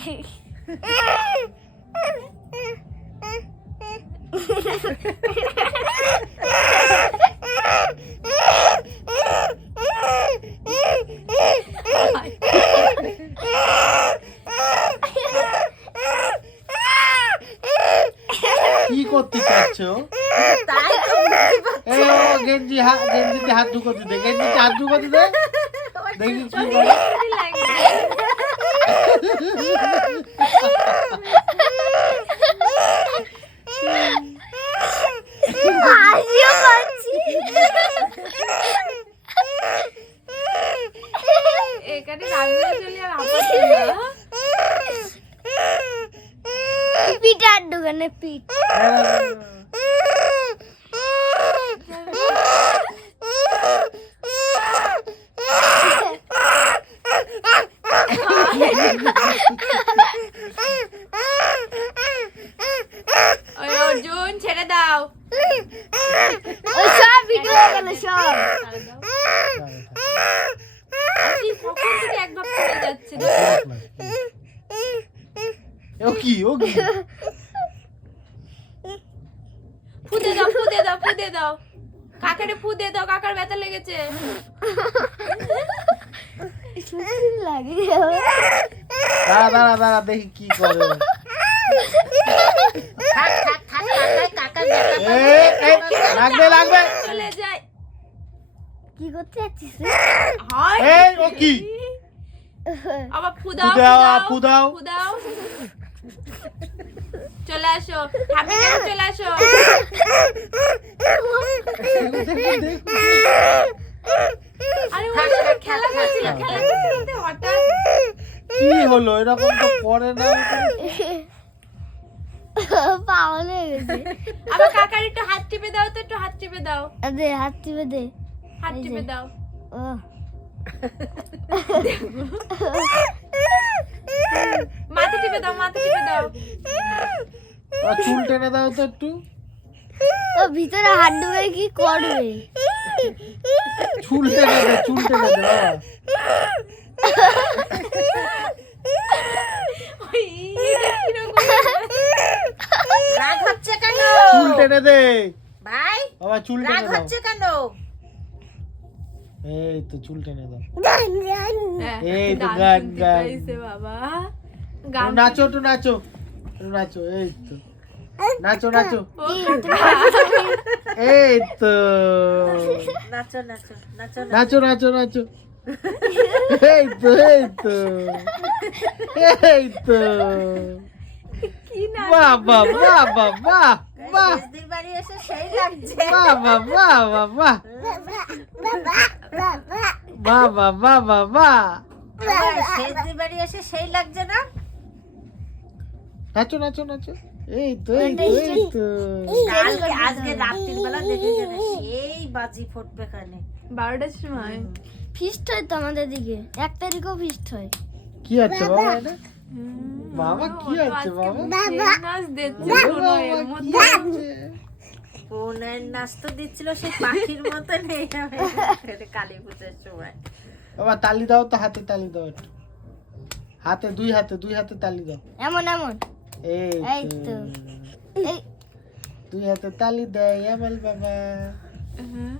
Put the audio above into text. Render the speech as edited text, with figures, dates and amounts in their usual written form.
কি করতে চাচ্ছ? তাই তো গেঞ্জিতে হাত ঢুকোতে দে, গেঞ্জিতে হাত ঢুকোতে দে, দেখি কি করে। এখানে রান্না চলে আর পিঠ আর দোকানে পিঠ অর্জুন ছেড়ে দাও। সব ভিডিও হয়ে গেল সব। কখন থেকে একবার পড়ে যাচ্ছে। ও কি ফুদে দাও ফুদে দাও কাকারে ফুদে দাও, কাকার ব্যথা লেগেছে। দাঁড়া দেখি কি করে। লাগবে চলে যায়। কি করতে যাচ্ছিস? ও কি আবার ফুদাও। চলে আসো, আমি চলে আসো। আরে খেলা করছিল, হঠাৎ কি হলো? এরকম তো করে না। পাগল হয়ে গেছে। আবার কাকার একটু হাত টিপে দাও তো, একটু হাত টিপে দাও। দে হাত টিপে দে। হাত টিপে দাও। ও মাথা টিপে দাও। চুল টেনে দাও তো একটু। ও ভিতরে হাত ঢুকে কি করবে? চুল টেনে দে বাবা। রাগ হচ্ছে কেন? চুল টেনে দে ভাই, বাবা, চুল টেনে রাগ দাও। হচ্ছে কেন? এই তো চুল টেনে দাও। হ্যাঁ, এই তো গান গান শুনতে গান। পাইছে বাবা। গান নাচো। এই তো নাচো। ও এই তো নাচো। এই তো কি না বাবা শেষদিন বাড়ি এসে সেই লাগছে। শেষদিন বাড়ি এসে সেই লাগছে না? নাচো। এই তো কালকে আজকে রাত্রির বেলা দেখেছি সেই বাজি ফুটবে কানে। 12টার সময় ফিস্ট হয় তো আমাদের দিকে, 1 তারিখও ফিস্ট হয়। কি আছে বাবা এটা? বাবা কি আছে বাবা? নাচ দিচ্ছে শোনো এর মধ্যে। ফোনের নাচ তো দিচ্ছিল সেই পাখির মতো নেই কালী পুজোর সময়। বাবা তালি দাও তো, হাতে তালি দাও একটু। দুই হাতে তালি দাও। এমন এই এই তো তো এই দুই হাতে তালি দেয় এমএল বাবা। হ্যাঁ